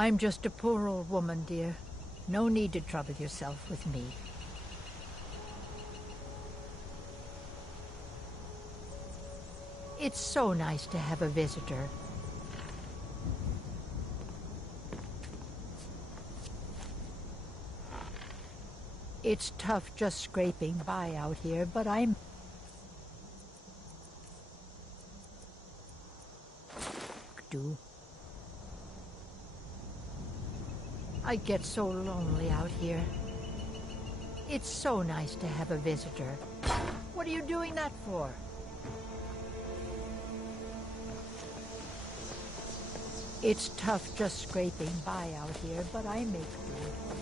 I'm just a poor old woman, dear. No need to trouble yourself with me. It's so nice to have a visitor. It's tough just scraping by out here, but I'm... do. I get so lonely out here. It's so nice to have a visitor. What are you doing that for? It's tough just scraping by out here, but I make do.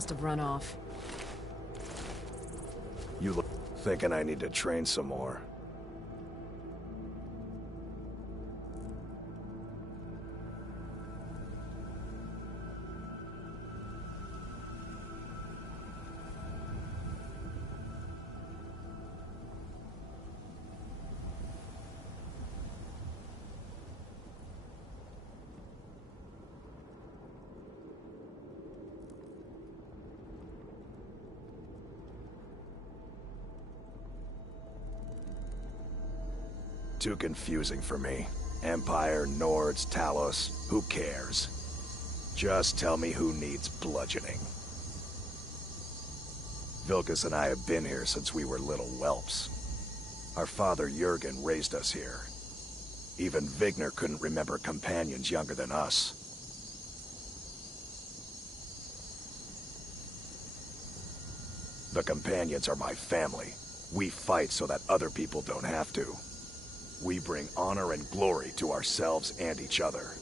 Must have run off. You look thinking I need to train some more. Too confusing for me. Empire, Nords, Talos, who cares? Just tell me who needs bludgeoning. Vilkas and I have been here since we were little whelps. Our father Jurgen raised us here. Even Vigner couldn't remember companions younger than us. The companions are my family. We fight so that other people don't have to. We bring honor and glory to ourselves and each other.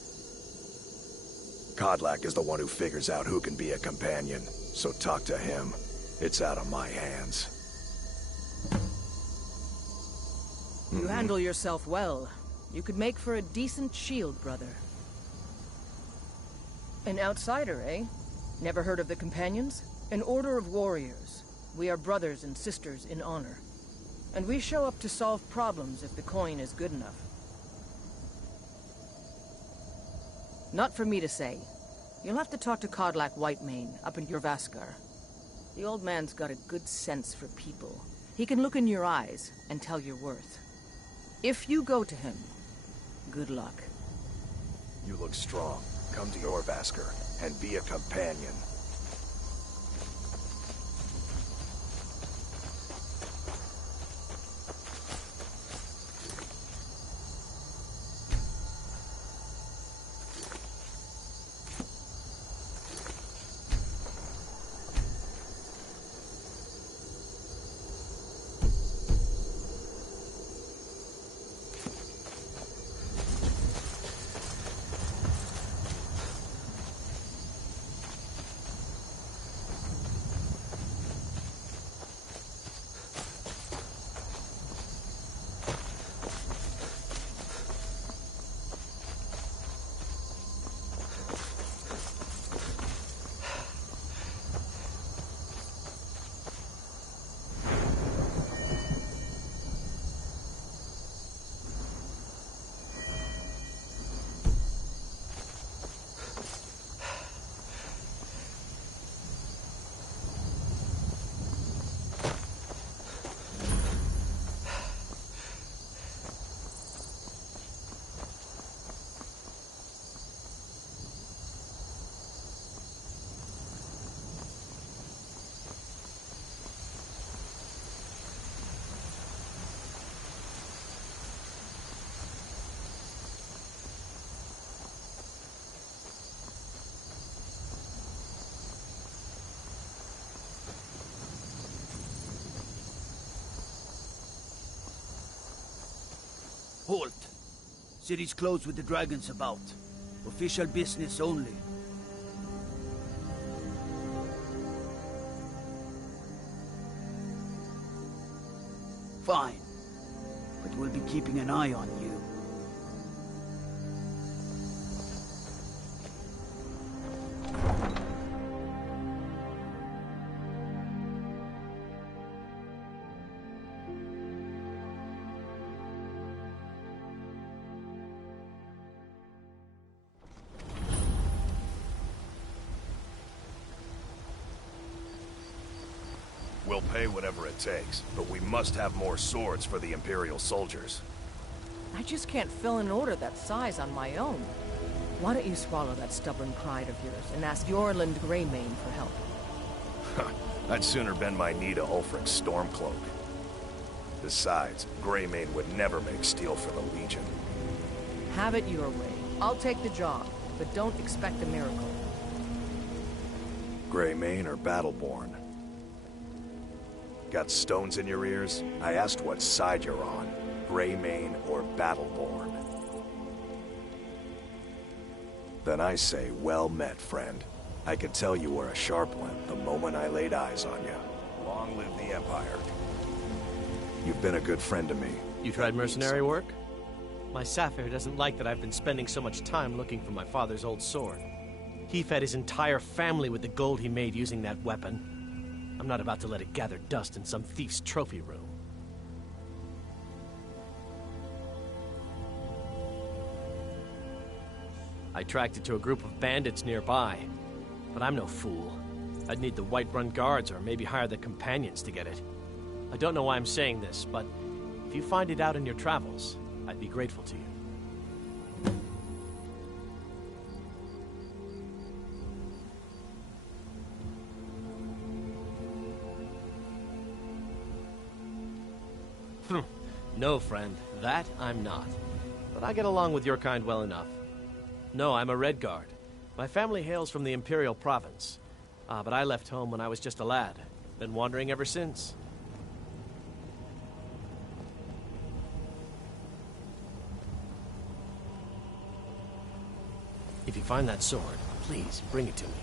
Kodlak is the one who figures out who can be a companion, so talk to him. It's out of my hands. You handle yourself well. You could make for a decent shield, brother. An outsider, eh? Never heard of the Companions? An order of warriors. We are brothers and sisters in honor. And we show up to solve problems if the coin is good enough. Not for me to say. You'll have to talk to Kodlak Whitemane up in Jorvaskar. The old man's got a good sense for people. He can look in your eyes and tell your worth. If you go to him, good luck. You look strong. Come to Jorvaskar and be a companion. Halt! City's closed with the dragons about. Official business only. Fine. But we'll be keeping an eye on you. We'll pay whatever it takes, but we must have more swords for the Imperial soldiers. I just can't fill an order that size on my own. Why don't you swallow that stubborn pride of yours and ask Yorland Greymane for help? I'd sooner bend my knee to Ulfric's Stormcloak. Besides, Greymane would never make steel for the Legion. Have it your way. I'll take the job, but don't expect a miracle. Greymane or Battleborn? Got stones in your ears? I asked what side you're on. Greymane or Battleborn? Then I say, well met, friend. I could tell you were a sharp one the moment I laid eyes on you. Long live the Empire. You've been a good friend to me. You tried mercenary work? My Sapphire doesn't like that I've been spending so much time looking for my father's old sword. He fed his entire family with the gold he made using that weapon. I'm not about to let it gather dust in some thief's trophy room. I tracked it to a group of bandits nearby, but I'm no fool. I'd need the Whiterun guards or maybe hire the companions to get it. I don't know why I'm saying this, but if you find it out in your travels, I'd be grateful to you. No, friend, that I'm not. But I get along with your kind well enough. No, I'm a Red Guard. My family hails from the Imperial Province. But I left home when I was just a lad. Been wandering ever since. If you find that sword, please bring it to me.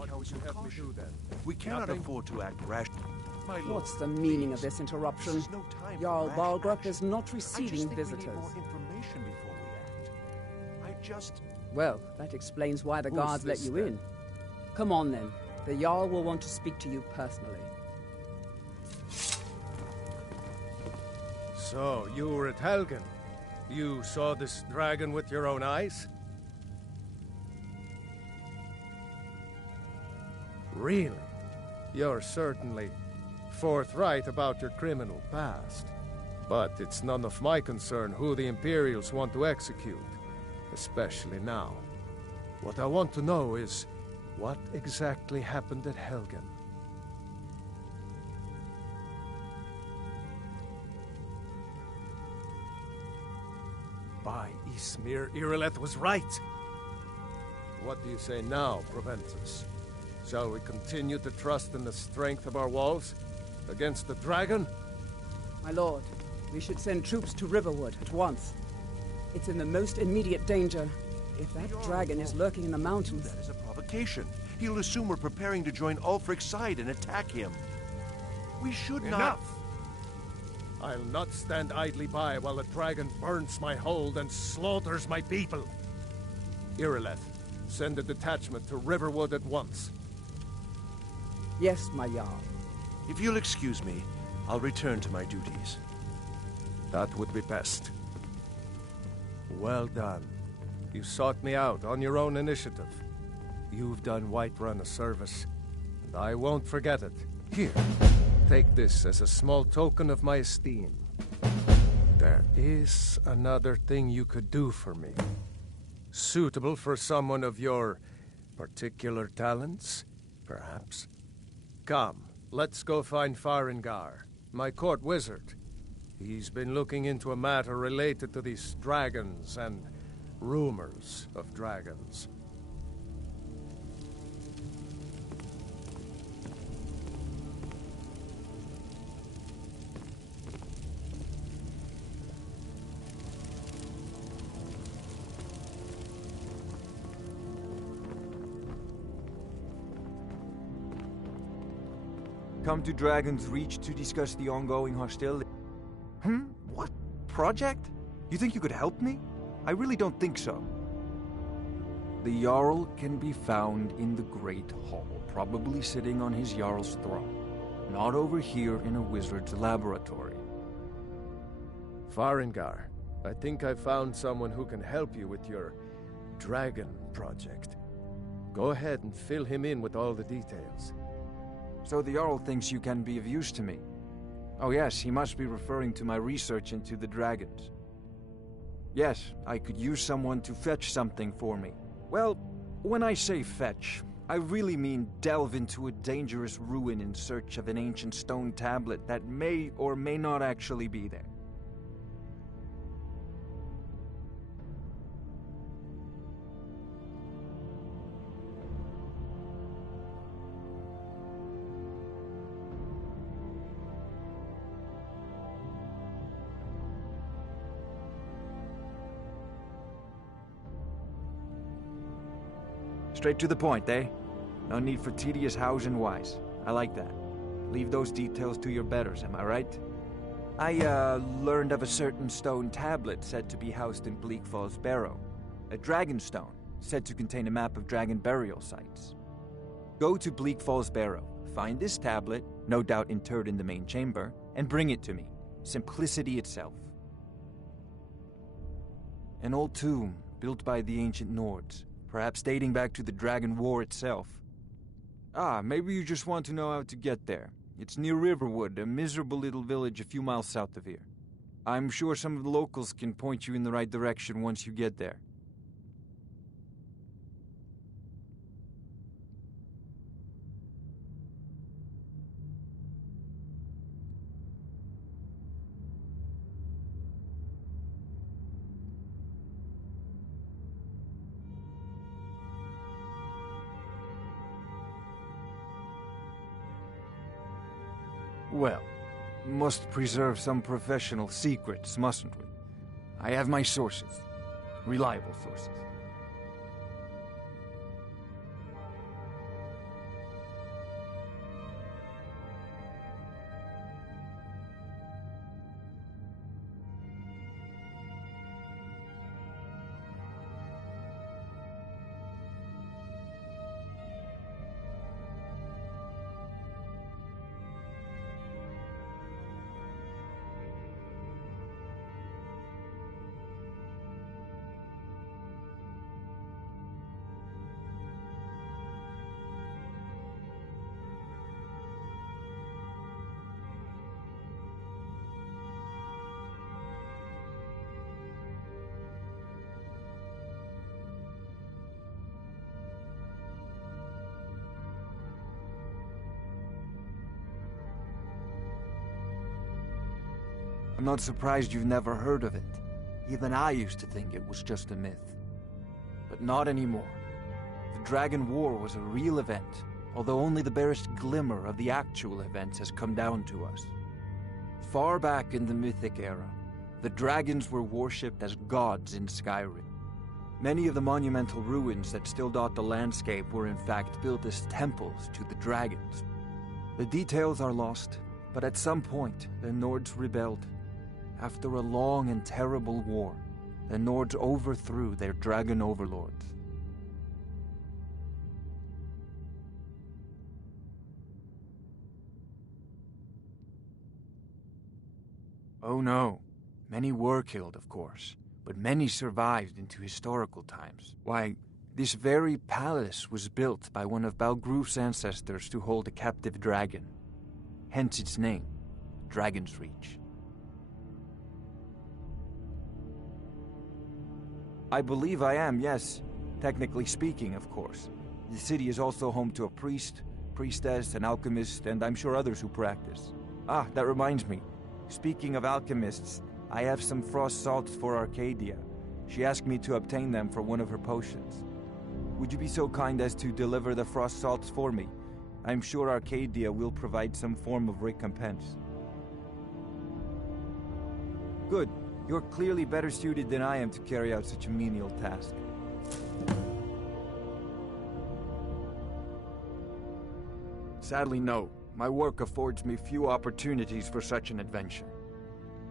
What would you have me do then? We cannot afford to act rash. My lord, What's the meaning of this interruption? this is no time for Jarl rash Balgruuf action. is not I just receiving think we visitors. need more information before we act. I just... Well, that explains why the Who's guards let this, you then? in. Come on then. The Jarl will want to speak to you personally. So, you were at Helgen. You saw this dragon with your own eyes? Really? You're certainly forthright about your criminal past. But it's none of my concern who the Imperials want to execute, especially now. What I want to know is, what exactly happened at Helgen? By Ysmir, Irileth was right! What do you say now, Proventus? Shall we continue to trust in the strength of our walls? Against the dragon? My lord, we should send troops to Riverwood at once. It's in the most immediate danger. If that dragon is lurking in the mountains... That is a provocation. He'll assume we're preparing to join Ulfric's side and attack him. We should not... Enough! I'll not stand idly by while the dragon burns my hold and slaughters my people. Irileth, send a detachment to Riverwood at once. Yes, my Jarl. If you'll excuse me, I'll return to my duties. That would be best. Well done. You sought me out on your own initiative. You've done Whiterun a service, and I won't forget it. Here, take this as a small token of my esteem. There is another thing you could do for me. Suitable for someone of your particular talents, perhaps? Come, let's go find Farengar, my court wizard. He's been looking into a matter related to these dragons and rumors of dragons. Come to Dragon's Reach to discuss the ongoing hostility. What? Project? You think you could help me? I really don't think so. The Jarl can be found in the Great Hall, probably sitting on his Jarl's throne. Not over here in a wizard's laboratory. Farengar, I think I found someone who can help you with your dragon project. Go ahead and fill him in with all the details. So the Jarl thinks you can be of use to me. Oh yes, he must be referring to my research into the dragons. Yes, I could use someone to fetch something for me. Well, when I say fetch, I really mean delve into a dangerous ruin in search of an ancient stone tablet that may or may not actually be there. Straight to the point, eh? No need for tedious hows and whys. I like that. Leave those details to your betters, am I right? I, learned of a certain stone tablet said to be housed in Bleak Falls Barrow. A dragon stone, said to contain a map of dragon burial sites. Go to Bleak Falls Barrow, find this tablet, no doubt interred in the main chamber, and bring it to me. Simplicity itself. An old tomb, built by the ancient Nords. Perhaps dating back to the Dragon War itself. Ah, maybe you just want to know how to get there. It's near Riverwood, a miserable little village a few miles south of here. I'm sure some of the locals can point you in the right direction once you get there. Well, must preserve some professional secrets, mustn't we? I have my sources. Reliable sources. I'm not surprised you've never heard of it. Even I used to think it was just a myth. But not anymore. The Dragon War was a real event, although only the barest glimmer of the actual events has come down to us. Far back in the Mythic era, the dragons were worshipped as gods in Skyrim. Many of the monumental ruins that still dot the landscape were in fact built as temples to the dragons. The details are lost, but at some point, the Nords rebelled. After a long and terrible war, the Nords overthrew their dragon overlords. Oh no, many were killed, of course, but many survived into historical times. Why, this very palace was built by one of Balgruf's ancestors to hold a captive dragon. Hence its name, Dragon's Reach. I believe I am, yes. Technically speaking, of course. The city is also home to a priest, priestess, an alchemist, and I'm sure others who practice. Ah, that reminds me. Speaking of alchemists, I have some frost salts for Arcadia. She asked me to obtain them for one of her potions. Would you be so kind as to deliver the frost salts for me? I'm sure Arcadia will provide some form of recompense. Good. You're clearly better suited than I am to carry out such a menial task. Sadly, no. My work affords me few opportunities for such an adventure.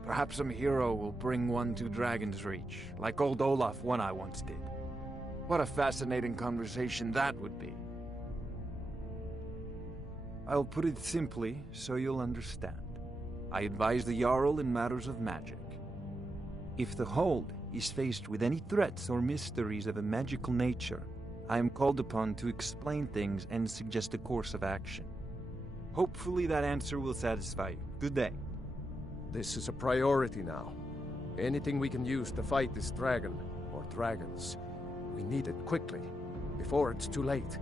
Perhaps some hero will bring one to Dragon's Reach, like old Olaf one I once did. What a fascinating conversation that would be. I'll put it simply so you'll understand. I advise the Jarl in matters of magic. If the Hold is faced with any threats or mysteries of a magical nature, I am called upon to explain things and suggest a course of action. Hopefully that answer will satisfy you. Good day. This is a priority now. Anything we can use to fight this dragon, or dragons, we need it quickly, before it's too late.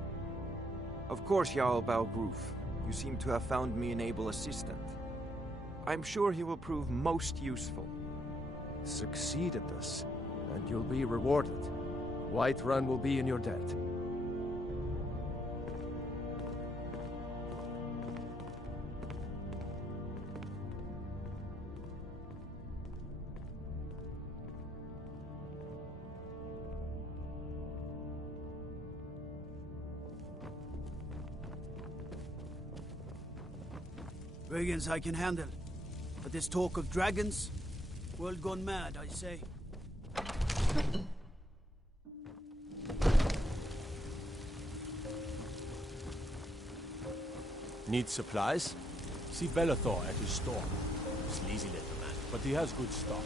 Of course, Jarl Balgruf. You seem to have found me an able assistant. I'm sure he will prove most useful. Succeed at this, and you'll be rewarded. Whiterun will be in your debt. Brigands I can handle. But this talk of dragons? World gone mad, I say. Need supplies? See Bellathor at his store. Sleazy little man, but he has good stock.